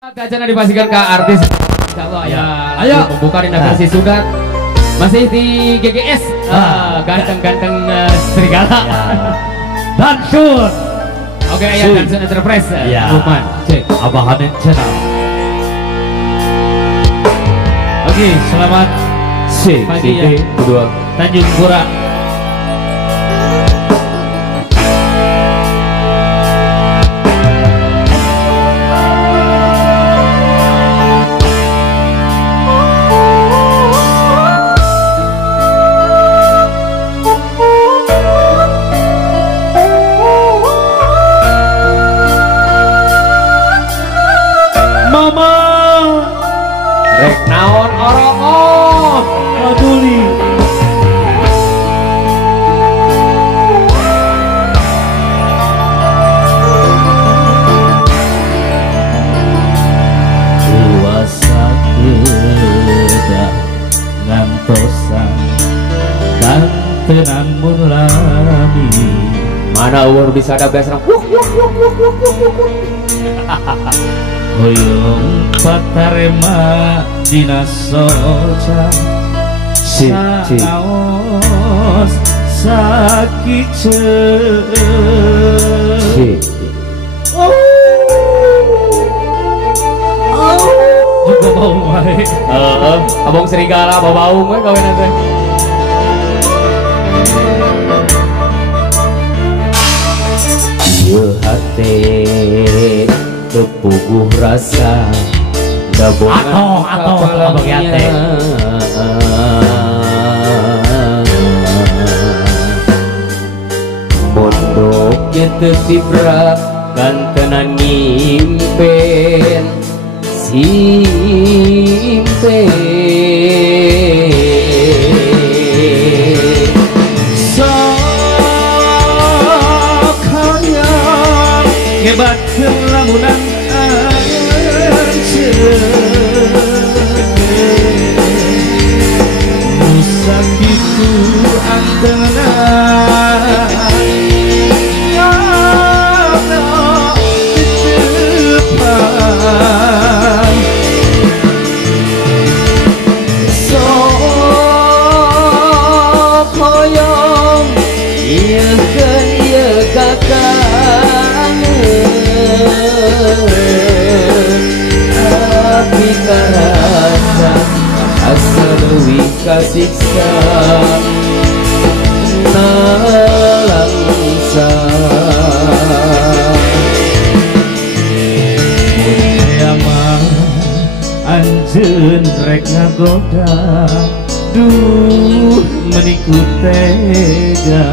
Acara dipastikan ke artis. Insyaallah ya. Ayo membuka Rina versi Sugat. Masih di GGS. Ganteng-ganteng serigala. Dan Sur. Oke ya, Dansun Enterprise. Ya. Lukman. Cek. Abah Hanen Channel. Oke, selamat Pagi ya. kedua Tanjung Pura. Mama rek naon orongo Aduli. Puasa keda ngantosan dan tenang mulami. mana uang bisa ada biasa Hoyong patarema dina soca sanaos sakit juga bau baik. abang serigala bau mah kawin nanti. Ieu hate tepuguh rasa gabungan Atau abang ate. mondok teu tibra kantenan ngimpen simpen Sok hayang ngebatkeun lamunan nusa kitu antena sok hoyong ieu keun ieu kakangeun tapi karasa asa leuwih kasiksa nalangsa anjeun rek ngagoda duh meniku tega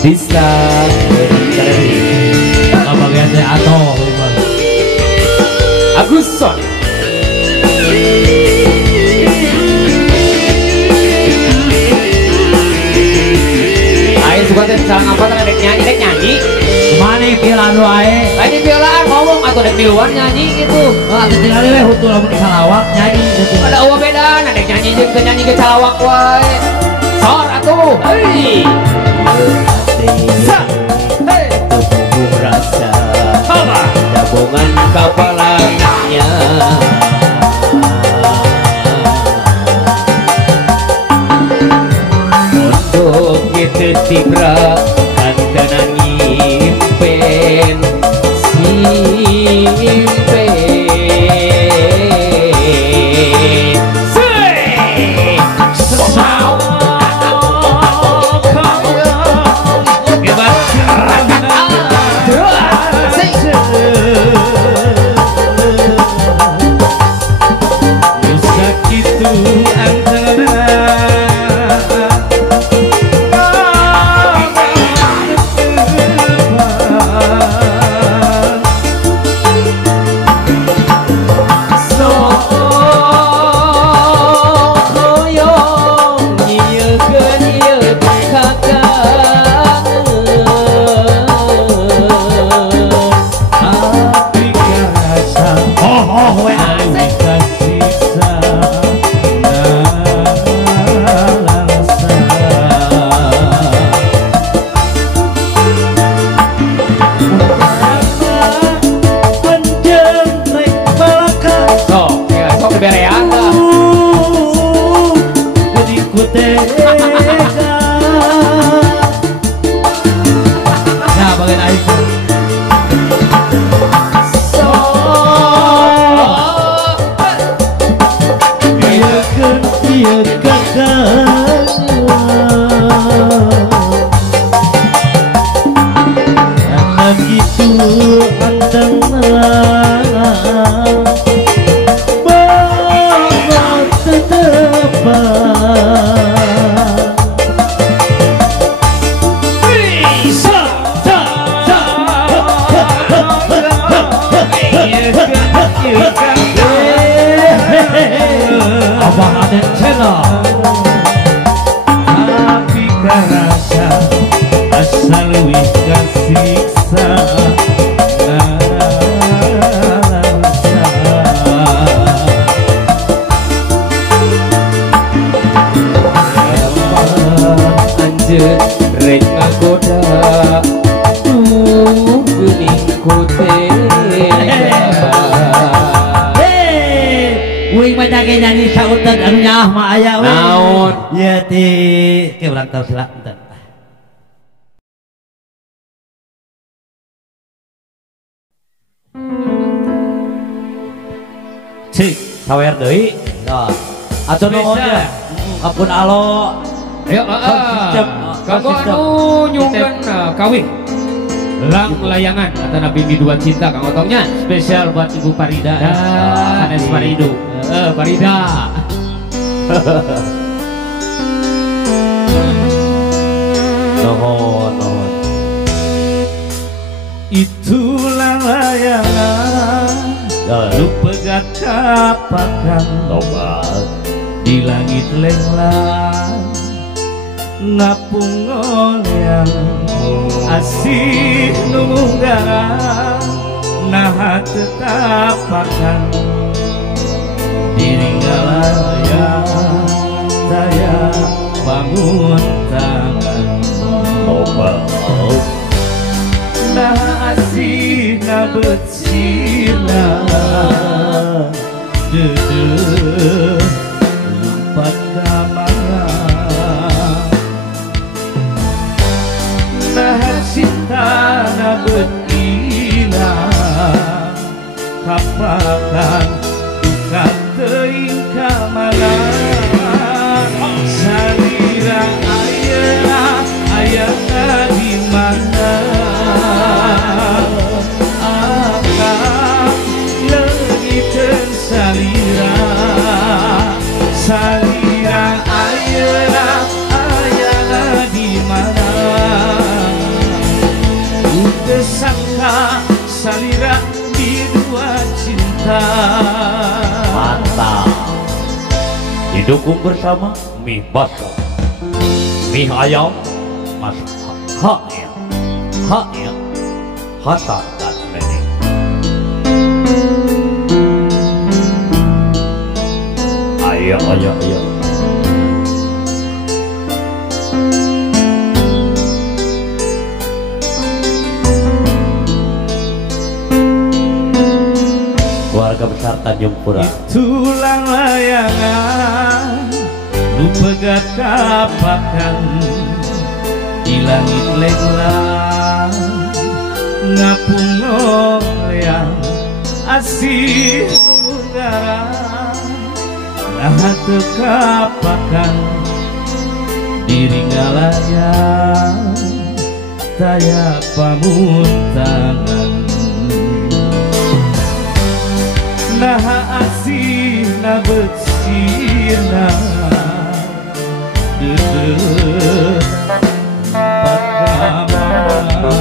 Adisa abang teh atoh Aguson aing suka teh salah ngapa teh dek nyanyi mana pilan wae aing biolaan ngomong atau dek di luar nyanyi gitu atuh tinggal we hutu lamun salawak nyanyi gitu ada eueuh beda dek nyanyi jeung teu nyanyi ge calawak wae sor atuh heuy sa hei tepuguh rasa gabungan kapalanya mondok teu tibra kantenan ngimpen simpen Abang Aden Channel. Tapi karasa asal wis kasiksa anjeun rek ngagoda geuning ku Uing macake nyanyi sautan anu nyaah mah aya we. Naon? Ieu ti ke urang tahu sila enten. Cik, sawer deui. Nah, atur nuhun ya. Apun alo. Ayo, kanggo anu nyungkeun kawin. Lang layangan atau Nabi Dua Cinta Kang Otongnya spesial buat Ibu Farida Hanes Faridu Farida Nuhun. itulah layangan lu pegat kapakan Tobat. di langit lenglang ngapung ngolyang asih nunggarang nah tetapakan diri ngalayang saya bangun tangan Tobat. nah asih nabet sirna dede lumpat kamarang nah cinta nabet ilang kapakan duka teuing kamana salira ayeuna di mana akang leungiteun salira ayeuna di mana teu sangka salira di dua cinta. Mantap. Didukung bersama mie bakso, mie ayam, mas haknya Hasan dan Neni. Ayo. Keluarga besar Tanjung Pura. Itulah layangan lu pegat kapakan di langit lenglang ngapung ngoleang asih nunggarang nah teu kapakan diri ngalayang daya pamuntangan nah asih nabet sirna dede pakamana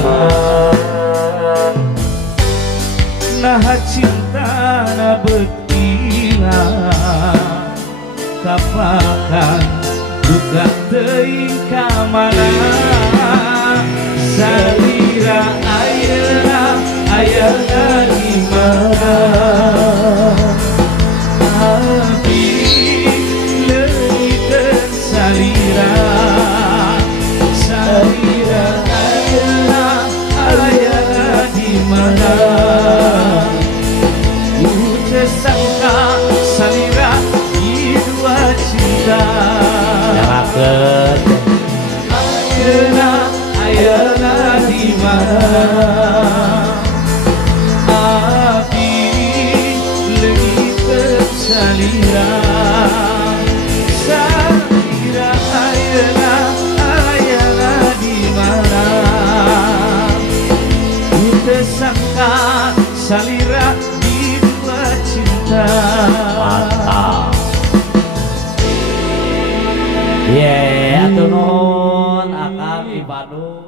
nah cinta nabet ilang kapakan duka teuing kamana salira ayeuna di mana abdi leungiteun salira ayeuna di mana teu sangka salira di dua cinta Nyarakeun. ayeuna di mana api lagi bersalira salira ayana di mana ku tersangka salira di dua cinta. Mantap. Atuh nuhun akang di Bandung.